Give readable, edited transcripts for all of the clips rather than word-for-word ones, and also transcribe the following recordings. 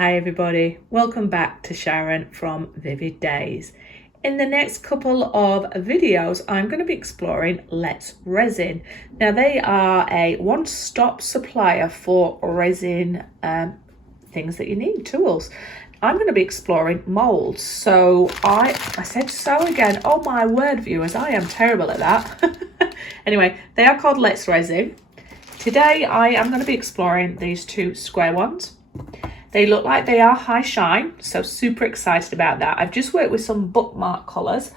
Hi everybody, welcome back to Sharon from Vivid Days. In the next couple of videos, I'm going to be exploring Let's Resin. Now they are a one-stop supplier for resin things that you need, tools. I'm going to be exploring molds. So I said so again. Oh my word, viewers, I am terrible at that. Anyway, they are called Let's Resin. Today I am going to be exploring these two square ones. They look like they are high shine, so super excited about that. I've just worked with some bookmark colours,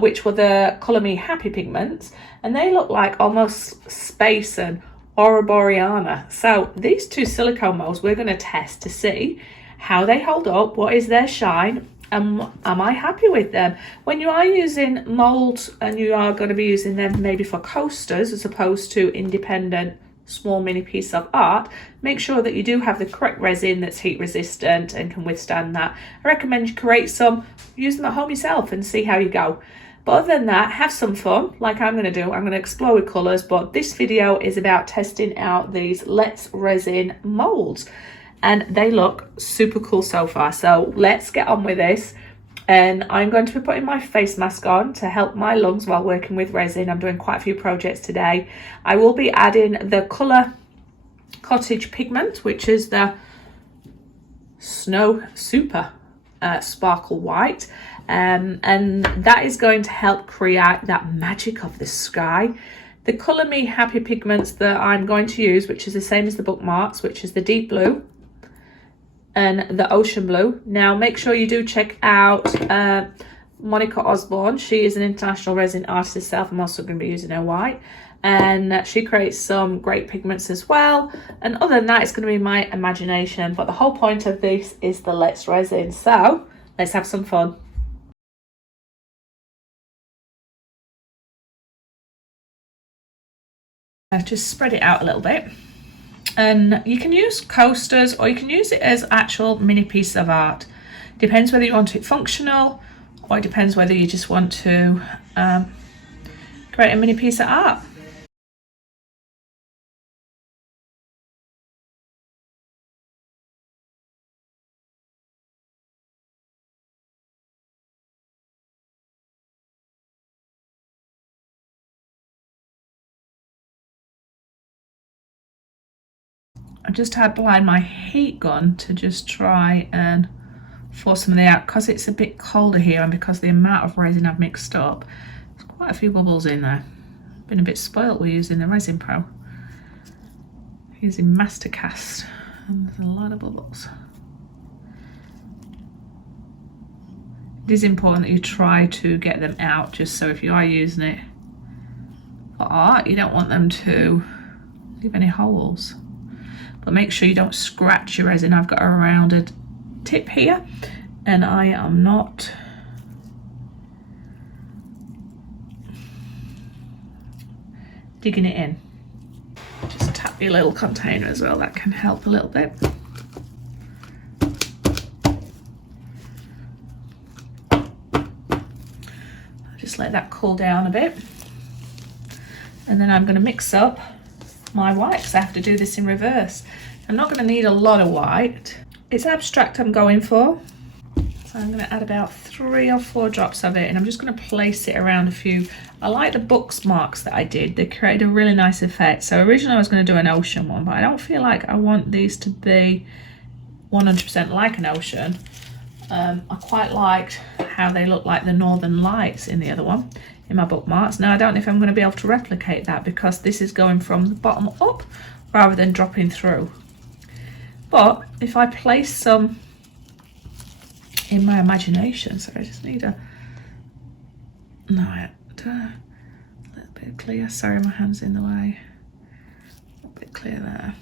which were the Colour Me Happy pigments, and they look like almost space and Aurora Boreana. So these two silicone molds we're going to test to see how they hold up, what is their shine, and am I happy with them? When you are using molds and you are going to be using them maybe for coasters as opposed to independent small mini piece of art, make sure that you do have the correct resin that's heat resistant and can withstand that. I recommend you create some, use them at home yourself and see how you go. But other than that, have some fun like I'm going to do. I'm going to explore with colours, but this video is about testing out these Let's Resin molds, and they look super cool so far. So let's get on with this. And I'm going to be putting my face mask on to help my lungs while working with resin. I'm doing quite a few projects today. I will be adding the Colour Cottage pigment, which is the Snow Super Sparkle White. And that is going to help create that magic of the sky. The Colour Me Happy pigments that I'm going to use, which is the same as the bookmarks, which is the deep blue and the ocean blue. Now make sure you do check out Monica Osborne. She is an international resin artist herself. I'm also going to be using her white, and she creates some great pigments as well. And other than that, it's going to be my imagination, but the whole point of this is the Let's Resin. So let's have some fun. I've just spread it out a little bit. And you can use coasters or you can use it as actual mini piece of art. Depends whether you want it functional or it depends whether you just want to create a mini piece of art. I just had applied my heat gun to just try and force some of the out because it's a bit colder here and because the amount of resin I've mixed up. There's quite a few bubbles in there. Been a bit spoilt with using the Resin Pro. Using Mastercast, and there's a lot of bubbles. It is important that you try to get them out, just so if you are using it for art, you don't want them to leave any holes. But make sure you don't scratch your resin. I've got a rounded tip here and I am not digging it in. Just tap your little container as well, that can help a little bit. I'll just let that cool down a bit, and then I'm going to mix up my white because I have to do this in reverse. I'm not going to need a lot of white. It's abstract I'm going for, so I'm going to add about 3 or 4 drops of it, and I'm just going to place it around a few. I like the bookmarks that I did. They created a really nice effect. So originally I was going to do an ocean one, but I don't feel like I want these to be 100% like an ocean. I quite liked how they look like the Northern Lights in the other one, in my bookmarks. Now I don't know if I'm going to be able to replicate that because this is going from the bottom up rather than dropping through. But if I place some in my imagination, so I just need a little bit of clear. Sorry, my hand's in the way. A bit clear there.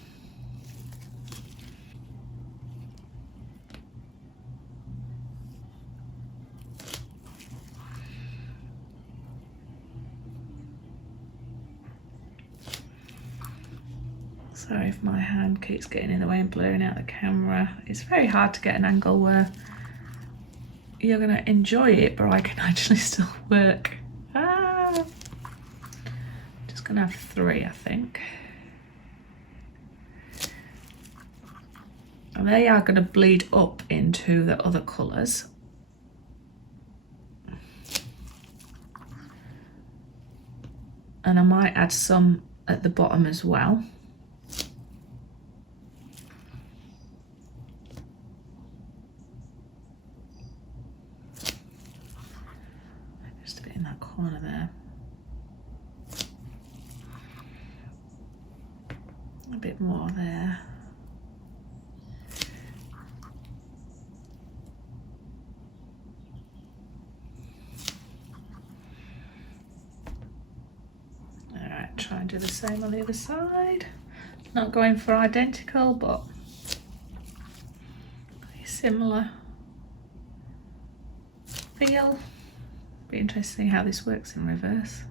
Sorry if my hand keeps getting in the way and blurring out the camera. It's very hard to get an angle where you're going to enjoy it, but I can actually still work. Just going to have 3, I think. And they are going to bleed up into the other colours. And I might add some at the bottom as well. Just a bit in that corner there. A bit more there. Alright, try and do the same on the other side. Not going for identical, but similar feel. Be interesting how this works in reverse.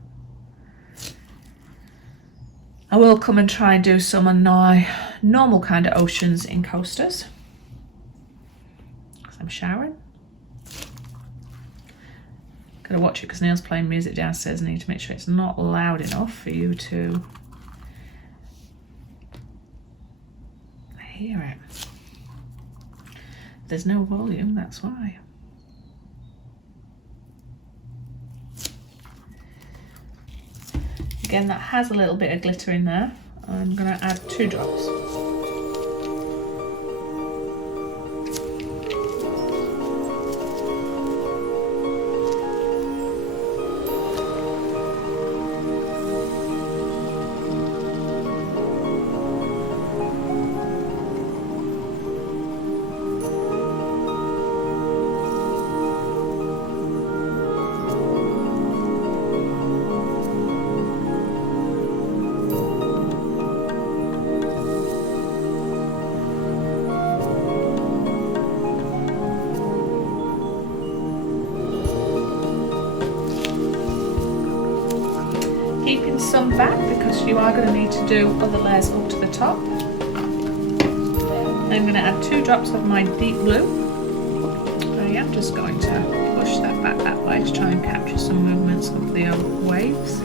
I will come and try and do some on my normal kind of oceans in coasters. I'm Sharon. Gotta watch it because Neil's playing music downstairs. I need to make sure it's not loud enough for you to hear it. There's no volume, that's why. Again, that has a little bit of glitter in there. I'm going to add 2 drops. Keeping some back because you are going to need to do other layers up to the top. I'm going to add 2 drops of my deep blue. I am just going to push that back that way to try and capture some movements of the waves.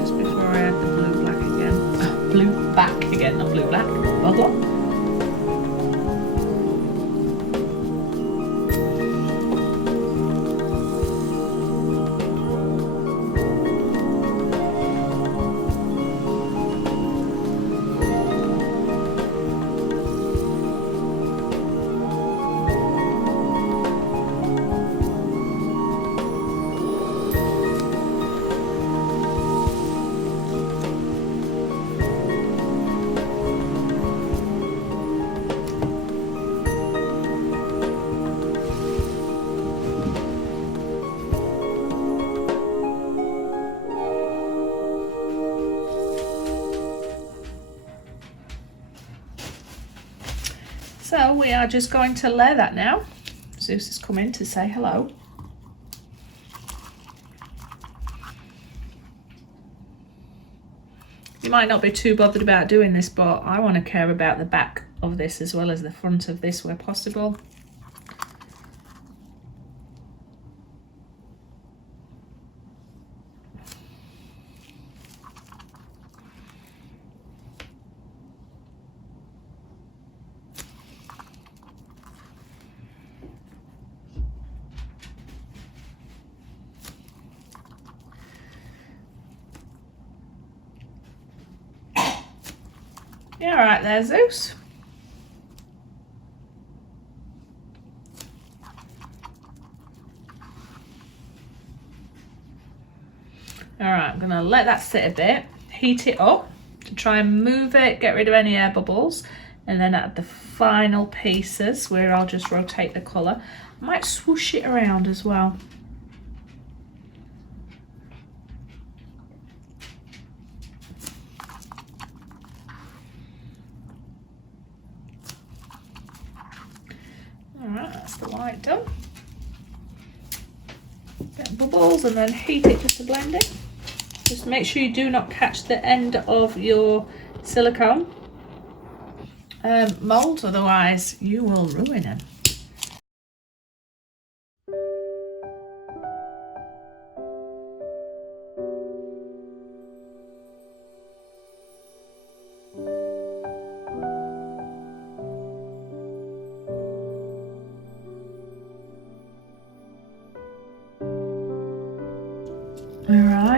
Just before I add the blue black again. Blue back again, not blue black. Blah blah. So we are just going to layer that now. Zeus has come in to say hello. You might not be too bothered about doing this, but I want to care about the back of this as well as the front of this where possible. Yeah, all right there, Zeus. All right, I'm gonna let that sit a bit, heat it up to try and move it, get rid of any air bubbles, and then add the final pieces where I'll just rotate the colour. I might swoosh it around as well. Alright, that's the white done. Get bubbles and then heat it just to blend it. Just make sure you do not catch the end of your silicone moulds, otherwise you will ruin them.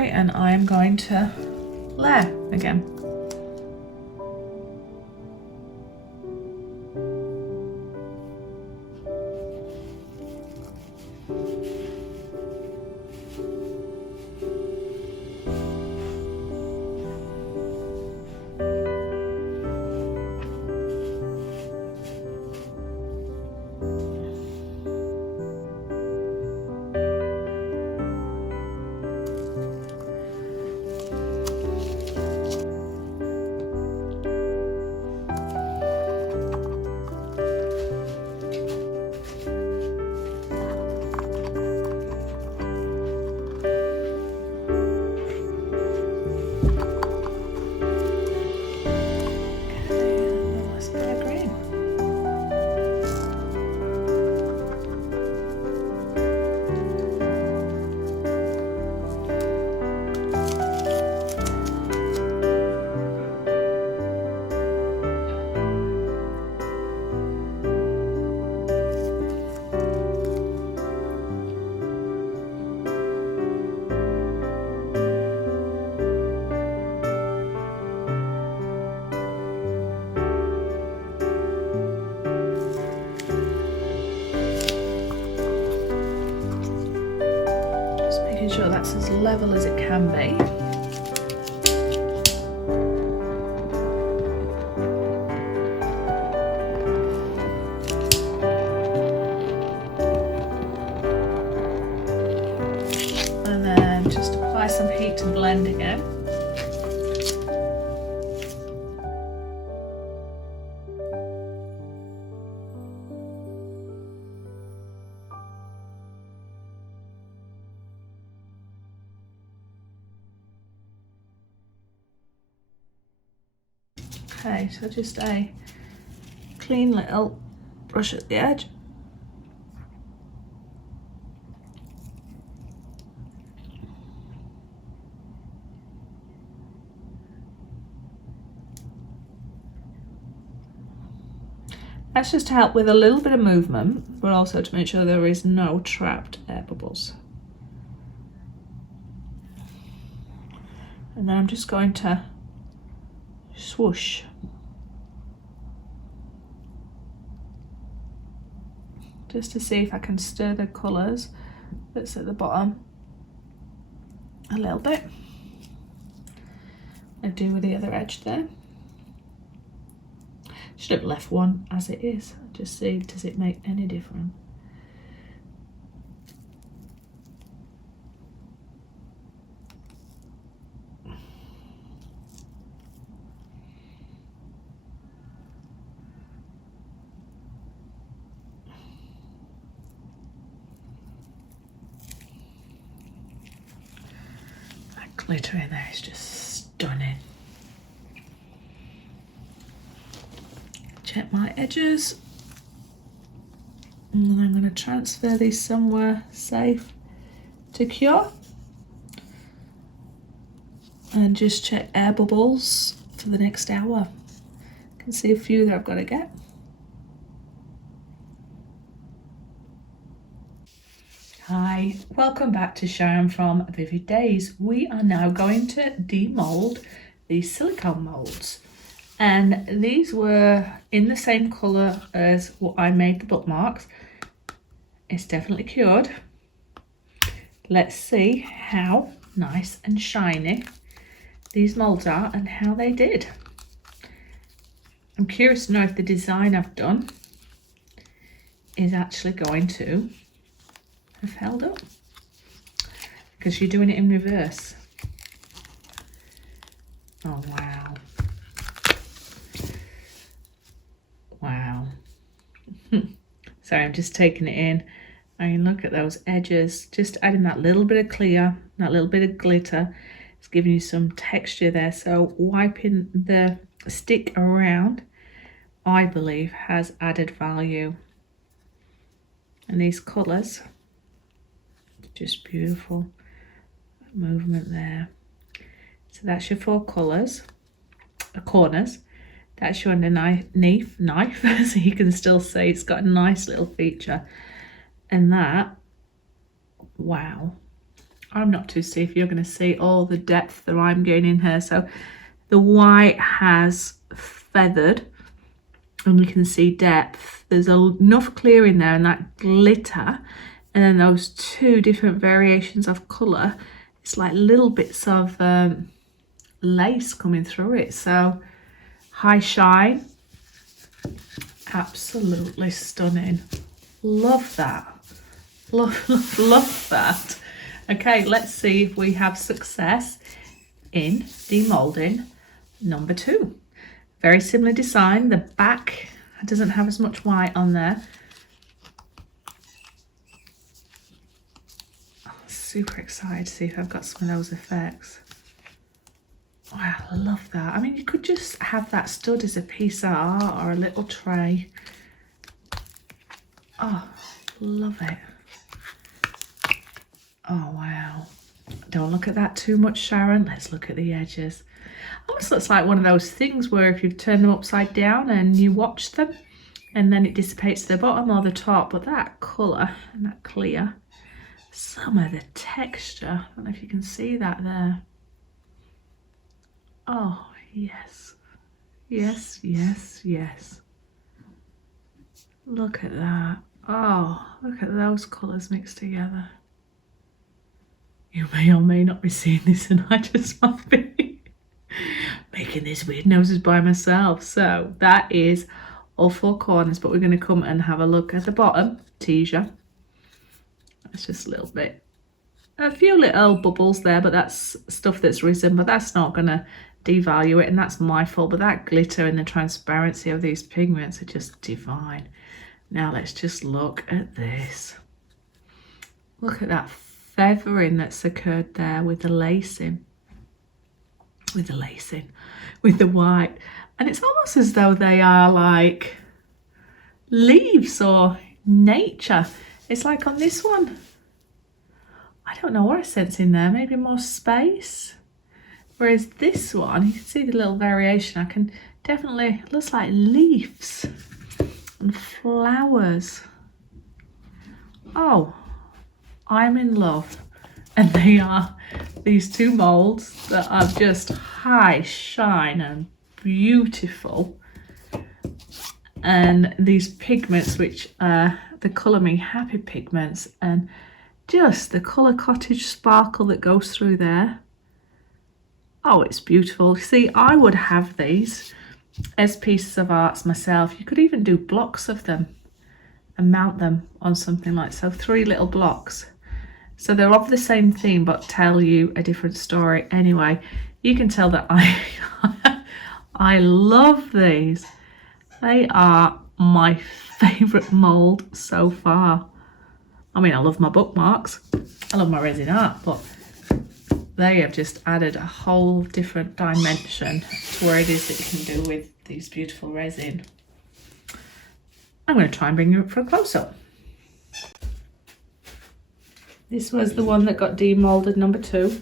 Okay, and I am going to layer again. Sure that's as level as it can be. And then just apply some heat to blend again. Okay, so just a clean little brush at the edge. That's just to help with a little bit of movement, but also to make sure there is no trapped air bubbles. And then I'm just going to swoosh. Just to see if I can stir the colours that's at the bottom a little bit. I do with the other edge there. Should have left one as it is. Just see, does it make any difference? That glitter in there is just stunning. Check my edges, and then I'm going to transfer these somewhere safe to cure, and just check air bubbles for the next hour. I can see a few that I've got to get. Hi, welcome back to Sharon from Vivid Days. We are now going to demold these silicone molds. And these were in the same colour as what I made the bookmarks. It's definitely cured. Let's see how nice and shiny these molds are and how they did. I'm curious to know if the design I've done is actually going to have held up, because you're doing it in reverse. Oh wow. Wow. Sorry, I'm just taking it in. I mean, look at those edges, just adding that little bit of clear, that little bit of glitter. It's giving you some texture there. So wiping the stick around, I believe, has added value. And these colours, just beautiful movement there. So that's your 4 colours, corners. That's your underneath knife, so you can still see it's got a nice little feature. And that, wow, I'm not too stiff. You're going to see all the depth that I'm getting in here. So the white has feathered and you can see depth. There's enough clear in there and that glitter. And then those two different variations of colour. It's like little bits of lace coming through it. So high shine. Absolutely stunning. Love that. Love that. Okay, let's see if we have success in demolding number 2. Very similar design. The back doesn't have as much white on there. Oh, super excited to see if I've got some of those effects. Wow, I love that. I mean, you could just have that stood as a piece of art or a little tray. Oh, love it. Oh, wow. Don't look at that too much, Sharon. Let's look at the edges. Almost looks like one of those things where if you've turned them upside down and you watch them and then it dissipates to the bottom or the top. But that colour and that clear, some of the texture, I don't know if you can see that there. Oh, yes. Yes, yes, yes. Look at that. Oh, look at those colours mixed together. You may or may not be seeing this and I just might be making these weird noses by myself. So that is all 4 corners, but we're going to come and have a look at the bottom teaser. That's just a little bit, a few little bubbles there, but that's stuff that's risen, but that's not going to devalue it, and that's my fault. But that glitter and the transparency of these pigments are just divine. Now let's just look at this. Look at that feathering that's occurred there with the lacing, with the white, and it's almost as though they are like leaves or nature. It's like on this one, I don't know what I sense in there, maybe more space, whereas this one, you can see the little variation. I can definitely, it looks like leaves and flowers. Oh, I'm in love. And they are these 2 moulds that are just high shine and beautiful. And these pigments, which are the Colour Me Happy pigments, and just the Colour Cottage sparkle that goes through there. Oh, it's beautiful. See, I would have these as pieces of art myself. You could even do blocks of them and mount them on something like so. 3 little blocks. So they're of the same theme but tell you a different story. Anyway, you can tell that I love these. They are my favourite mould so far. I mean, I love my bookmarks. I love my resin art, but they have just added a whole different dimension to where it is that you can do with these beautiful resin. I'm going to try and bring you up for a close-up. This was the one that got demolded, number 2.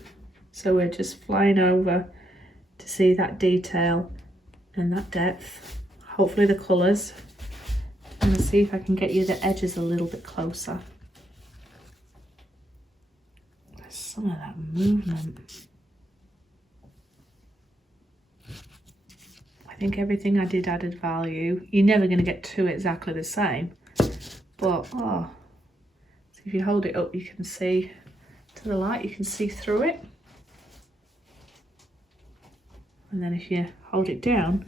So we're just flying over to see that detail and that depth. Hopefully the colours. I'm going to see if I can get you the edges a little bit closer. There's some of that movement. I think everything I did added value. You're never going to get 2 exactly the same. But, oh. If you hold it up, you can see to the light, you can see through it. And then if you hold it down,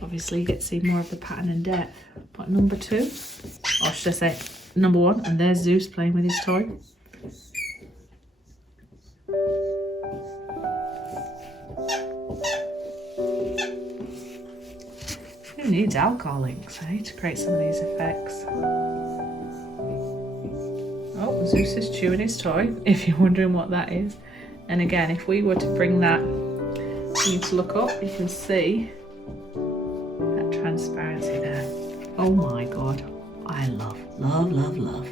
obviously you get to see more of the pattern and depth. But number 2, or should I say number 1, and there's Zeus playing with his toy. Who needs alcohol inks, eh, to create some of these effects? Oh, Zeus is chewing his toy, if you're wondering what that is. And again, if we were to bring that, you need to look up, you can see that transparency there. Oh my God, I love, love, love, love.